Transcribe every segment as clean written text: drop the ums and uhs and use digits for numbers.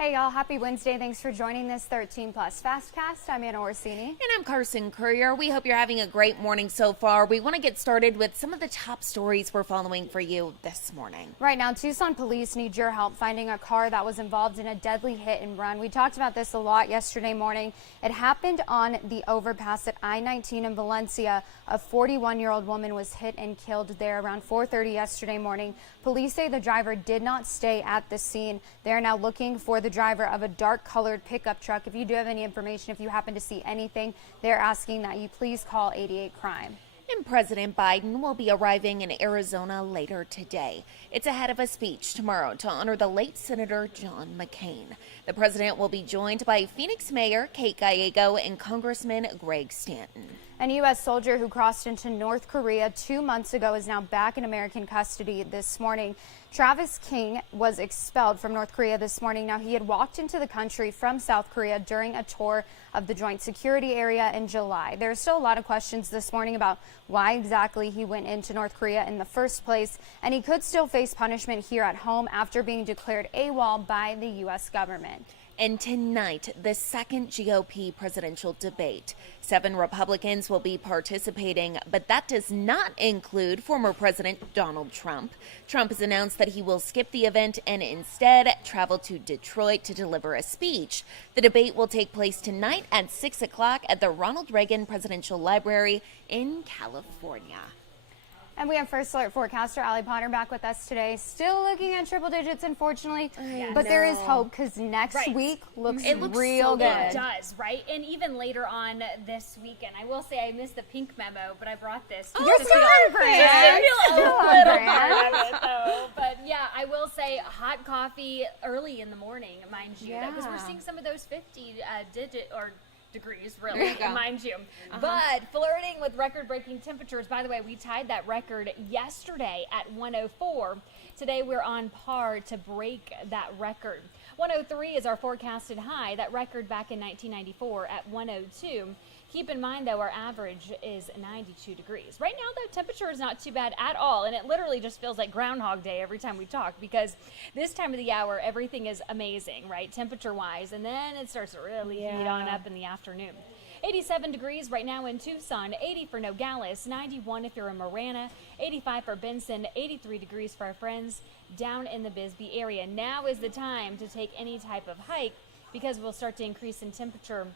Hey y'all, happy Wednesday. Thanks for joining this 13 Plus FastCast. I'm Anna Orsini. And I'm Carson Courier. We hope you're having a great morning so far. We want to get started with some of the top stories we're following for you this morning. Right now, Tucson police need your help finding a car that was involved in a deadly hit and run. We talked about this a lot yesterday morning. It happened on the overpass at I-19 in Valencia. A 41-year-old woman was hit and killed there around 4:30 yesterday morning. Police say the driver did not stay at the scene. They're now looking for the driver of a dark-colored pickup truck. If you do have any information, if you happen to see anything, they're asking that you please call 88 Crime. And President Biden will be arriving in Arizona later today. It's ahead of a speech tomorrow to honor the late Senator John McCain. The president will be joined by Phoenix Mayor Kate Gallego and Congressman Greg Stanton. An U.S. soldier who crossed into North Korea 2 months ago is now back in American custody this morning. Travis King was expelled from North Korea this morning. Now, he had walked into the country from South Korea during a tour of the joint security area in July. There's still a lot of questions this morning about why exactly he went into North Korea in the first place, and he could still face punishment here at home after being declared AWOL by the U.S. government. And tonight, the second GOP presidential debate. 7 Republicans will be participating, but that does not include former President Donald Trump. Trump has announced that he will skip the event and instead travel to Detroit to deliver a speech. The debate will take place tonight at 6 o'clock at the Ronald Reagan Presidential Library in California. And we have First Alert forecaster Allie Potter back with us today. Still looking at triple digits, unfortunately, but there is hope because next week looks real good. It does, right? And even later on this weekend, I will say I missed the pink memo, but I brought this. You're still on brand. But yeah, I will say hot coffee early in the morning, mind you, because we're seeing some of those 50 degrees, really, mind you. But flirting with record-breaking temperatures. By the way, we tied that record yesterday at 104. Today, we're on par to break that record. 103 is our forecasted high. That record back in 1994 at 102. Keep in mind, though, our average is 92 degrees. Right now, though, temperature is not too bad at all, and it literally just feels like Groundhog Day every time we talk because this time of the hour, everything is amazing, right, temperature-wise, and then it starts to really heat on up in the afternoon. 87 degrees right now in Tucson, 80 for Nogales, 91 if you're in Marana, 85 for Benson, 83 degrees for our friends down in the Bisbee area. Now is the time to take any type of hike because we'll start to increase in temperature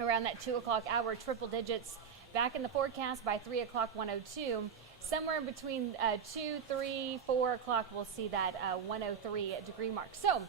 around that 2 o'clock hour, triple digits back in the forecast by 3 o'clock, 102. Somewhere in between 2, 3, 4 o'clock, we'll see that 103 degree mark. So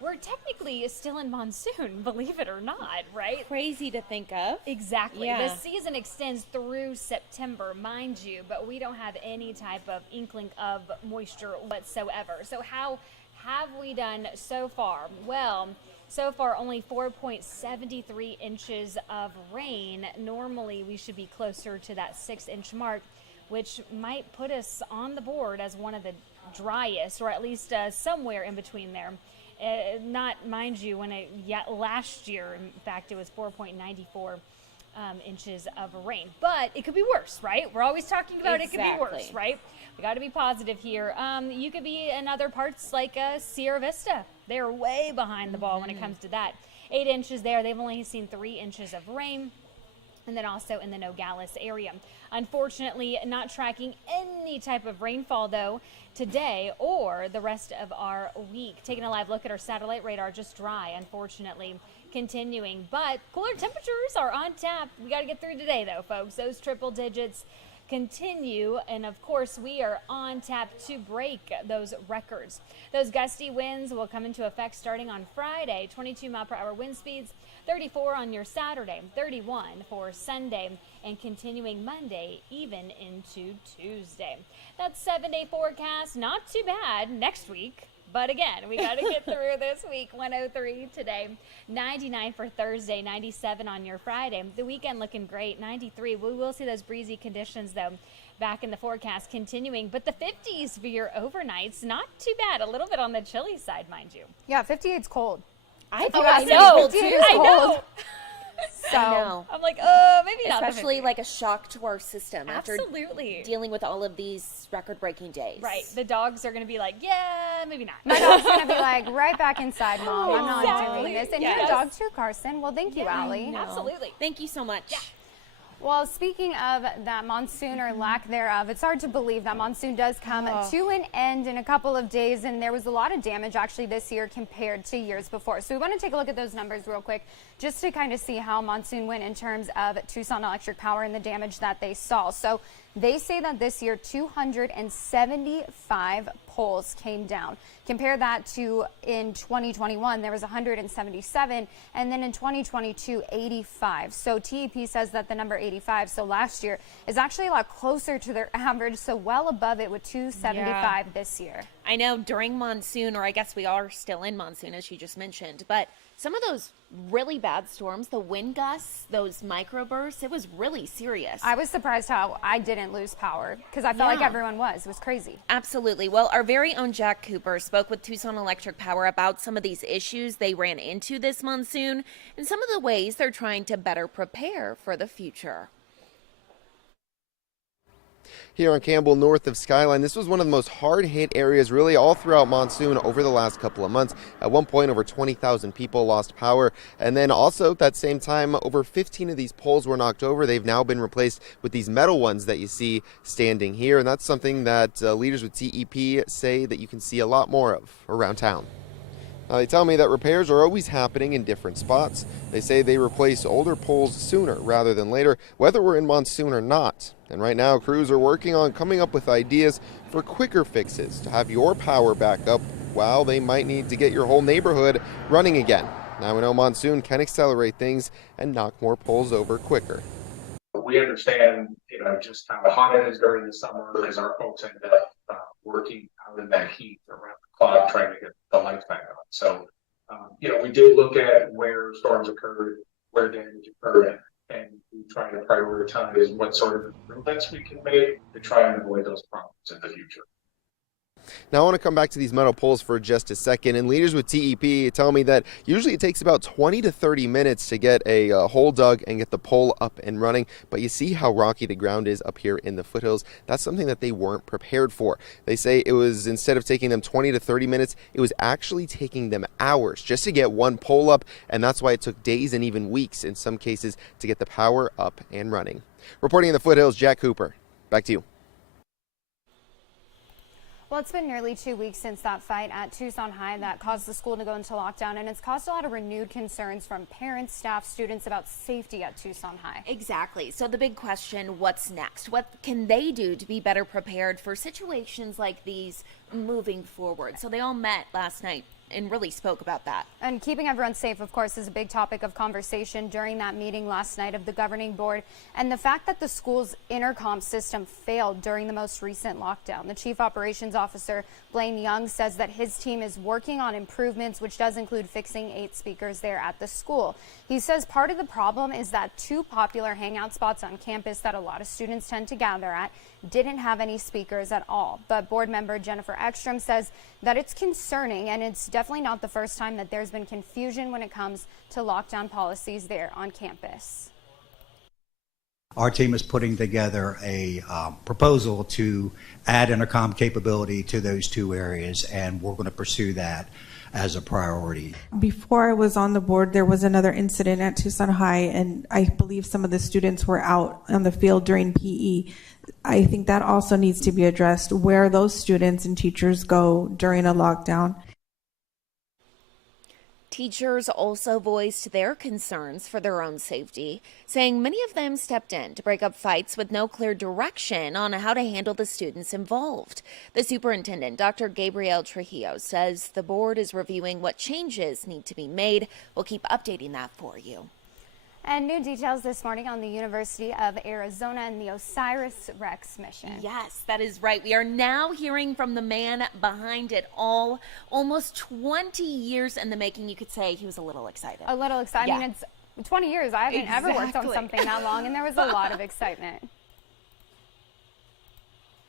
we're technically still in monsoon, believe it or not, right? Crazy to think of. Exactly. The season extends through September, mind you, but we don't have any type of inkling of moisture whatsoever. So how have we done so far? Well, so far, only 4.73 inches of rain. Normally, we should be closer to that 6-inch mark, which might put us on the board as one of the driest, or at least somewhere in between there. Not, mind you, last year, in fact, it was 4.94 inches of rain. But it could be worse, right? We're always talking about it could be worse, right? We got to be positive here. You could be in other parts like Sierra Vista. They're way behind the ball when it comes to that. 8 inches there. They've only seen 3 inches of rain. And then also in the Nogales area. Unfortunately, not tracking any type of rainfall, though, today or the rest of our week. Taking a live look at our satellite radar, just dry, unfortunately, continuing. But cooler temperatures are on tap. We got to get through today, though, folks. Those triple digits continue, and of course we are on tap to break those records. Those gusty winds will come into effect starting on Friday. 22 mile per hour wind speeds, 34 on your Saturday, 31 for Sunday, and continuing Monday even into Tuesday. That 7-day forecast, not too bad next week. But again, we got to get through this week. 103 today, 99 for Thursday, 97 on your Friday. The weekend looking great, 93. We will see those breezy conditions, though, back in the forecast continuing. But the 50s for your overnights, not too bad. A little bit on the chilly side, mind you. Yeah, 58's cold. I know. Cold too. I know. So know. I'm like, maybe not. Especially like a shock to our system Absolutely. after dealing with all of these record-breaking days. Right. The dogs are going to be like, yeah, maybe not. My dog's going to be like, right back inside, Mom. I'm not Exactly. doing this. And Yes. you're a dog too, Carson. Well, thank you, Allie. Absolutely. Thank you so much. Yeah. Well, speaking of that monsoon or lack thereof, it's hard to believe that monsoon does come to an end in a couple of days, and there was a lot of damage actually this year compared to years before. So we want to take a look at those numbers real quick just to kind of see how monsoon went in terms of Tucson Electric Power and the damage that they saw. So they say that this year 275 poles came down. Compare that to in 2021, there was 177, and then in 2022, 85. So TEP says that the number 85, so last year, is actually a lot closer to their average, so well above it with 275 this year. I know during monsoon, or I guess we are still in monsoon, as you just mentioned, but some of those really bad storms, the wind gusts, those microbursts, it was really serious. I was surprised how I didn't lose power because I felt like everyone was. It was crazy. Absolutely. Well, our very own Jack Cooper spoke with Tucson Electric Power about some of these issues they ran into this monsoon and some of the ways they're trying to better prepare for the future. Here on Campbell, north of Skyline, this was one of the most hard-hit areas really all throughout monsoon over the last couple of months. At one point, over 20,000 people lost power. And then also at that same time, over 15 of these poles were knocked over. They've now been replaced with these metal ones that you see standing here. And that's something that leaders with TEP say that you can see a lot more of around town. Now, they tell me that repairs are always happening in different spots. They say they replace older poles sooner rather than later, whether we're in monsoon or not. And right now, crews are working on coming up with ideas for quicker fixes to have your power back up while they might need to get your whole neighborhood running again. Now, we know monsoon can accelerate things and knock more poles over quicker. We understand, just how hot it is during the summer as our folks end up working out in that heat around the clock trying to get the lights back on. So, we did look at where storms occurred, where damage occurred, and we try to prioritize what sort of improvements we can make to try and avoid those problems in the future. Now I want to come back to these metal poles for just a second, and leaders with TEP tell me that usually it takes about 20 to 30 minutes to get a hole dug and get the pole up and running, but you see how rocky the ground is up here in the foothills. That's something that they weren't prepared for. They say it was, instead of taking them 20 to 30 minutes, it was actually taking them hours just to get one pole up, and that's why it took days and even weeks in some cases to get the power up and running. Reporting in the foothills, Jack Cooper, back to you. Well, it's been nearly 2 weeks since that fight at Tucson High that caused the school to go into lockdown, and it's caused a lot of renewed concerns from parents, staff, students about safety at Tucson High. Exactly. So the big question, what's next? What can they do to be better prepared for situations like these moving forward? So they all met last night and really spoke about that. And keeping everyone safe, of course, is a big topic of conversation during that meeting last night of the governing board. And the fact that the school's intercom system failed during the most recent lockdown. The chief operations officer, Blaine Young, says that his team is working on improvements, which does include fixing 8 speakers there at the school. He says part of the problem is that 2 popular hangout spots on campus that a lot of students tend to gather at didn't have any speakers at all. But board member Jennifer Ekstrom says that it's concerning, and it's definitely not the first time that there's been confusion when it comes to lockdown policies there on campus. Our team is putting together a proposal to add intercom capability to those 2 areas, and we're going to pursue that as a priority. Before I was on the board, there was another incident at Tucson High, and I believe some of the students were out on the field during PE. I think that also needs to be addressed, where those students and teachers go during a lockdown. Teachers also voiced their concerns for their own safety, saying many of them stepped in to break up fights with no clear direction on how to handle the students involved. The superintendent, Dr. Gabriel Trujillo, says the board is reviewing what changes need to be made. We'll keep updating that for you. And new details this morning on the University of Arizona and the OSIRIS-REx mission. Yes, that is right. We are now hearing from the man behind it all. Almost 20 years in the making, you could say he was a little excited. A little excited. Yeah. I mean, it's 20 years. I haven't ever worked on something that long, and there was a lot of excitement.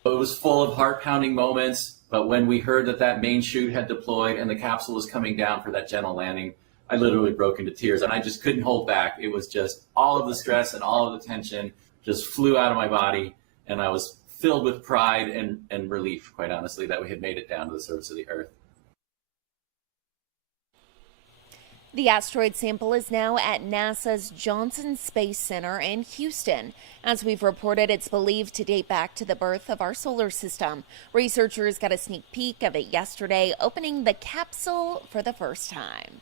It was full of heart-pounding moments, but when we heard that main chute had deployed and the capsule was coming down for that gentle landing, I literally broke into tears, and I just couldn't hold back. It was just all of the stress and all of the tension just flew out of my body, and I was filled with pride and relief, quite honestly, that we had made it down to the surface of the Earth. The asteroid sample is now at NASA's Johnson Space Center in Houston. As we've reported, it's believed to date back to the birth of our solar system. Researchers got a sneak peek of it yesterday, opening the capsule for the first time.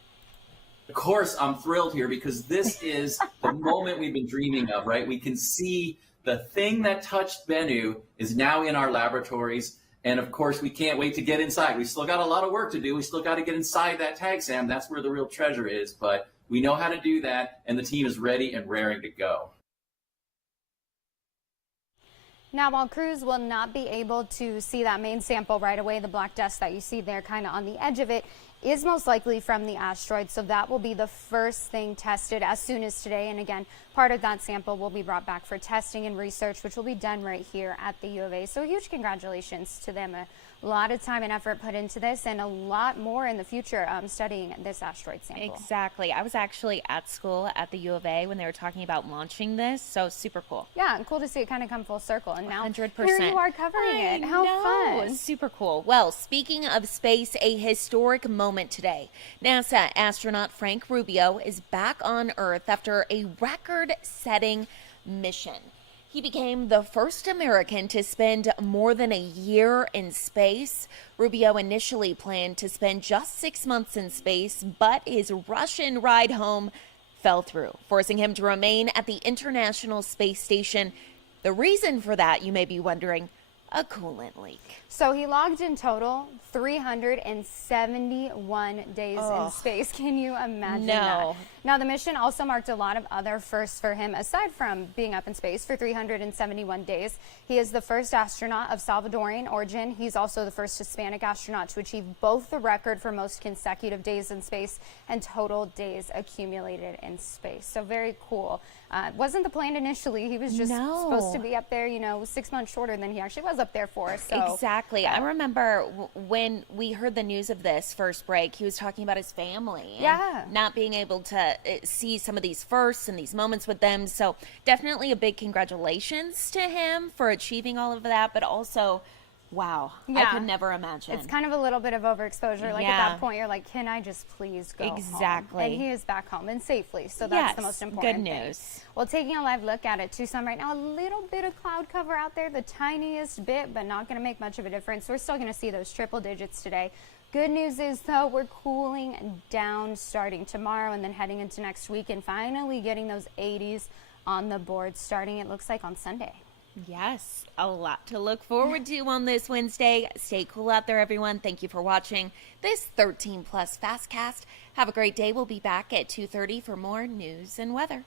Of course, I'm thrilled here because this is the moment we've been dreaming of, right? We can see the thing that touched Bennu is now in our laboratories. And of course, we can't wait to get inside. We still got a lot of work to do. We still got to get inside that tag, Sam. That's where the real treasure is. But we know how to do that, and the team is ready and raring to go. Now, while crews will not be able to see that main sample right away, the black dust that you see there kind of on the edge of it is most likely from the asteroid. So that will be the first thing tested as soon as today. And again, part of that sample will be brought back for testing and research, which will be done right here at the U of A. So huge congratulations to them. A lot of time and effort put into this, and a lot more in the future studying this asteroid sample. Exactly. I was actually at school at the U of A when they were talking about launching this, so super cool. Yeah, and cool to see it kind of come full circle. And now 100%. here you are covering it. How fun. Super cool. Well, speaking of space, a historic moment today. NASA astronaut Frank Rubio is back on Earth after a record-setting mission. He became the first American to spend more than a year in space. Rubio initially planned to spend just 6 months in space, but his Russian ride home fell through, forcing him to remain at the International Space Station. The reason for that, you may be wondering, a coolant leak. So he logged in total 371 days in space. Can you imagine that? Now, the mission also marked a lot of other firsts for him, aside from being up in space for 371 days. He is the first astronaut of Salvadorian origin. He's also the first Hispanic astronaut to achieve both the record for most consecutive days in space and total days accumulated in space. So very cool. Wasn't the plan initially. He was just supposed to be up there, 6 months shorter than he actually was up there for. So exactly. I remember when we heard the news of this first break, he was talking about his family and not being able to see some of these firsts and these moments with them. So definitely a big congratulations to him for achieving all of that, but also, wow, I could never imagine. It's kind of a little bit of overexposure. Like at that point, you're like, can I just please go home? And he is back home and safely. So that's the most important news. thing. Well, taking a live look at it, Tucson right now, a little bit of cloud cover out there, the tiniest bit, but not going to make much of a difference. We're still going to see those triple digits today. Good news is, though, we're cooling down starting tomorrow and then heading into next week and finally getting those 80s on the board starting, it looks like, on Sunday. Yes, a lot to look forward to on this Wednesday. Stay cool out there, everyone. Thank you for watching this 13 Plus FastCast. Have a great day. We'll be back at 2:30 for more news and weather.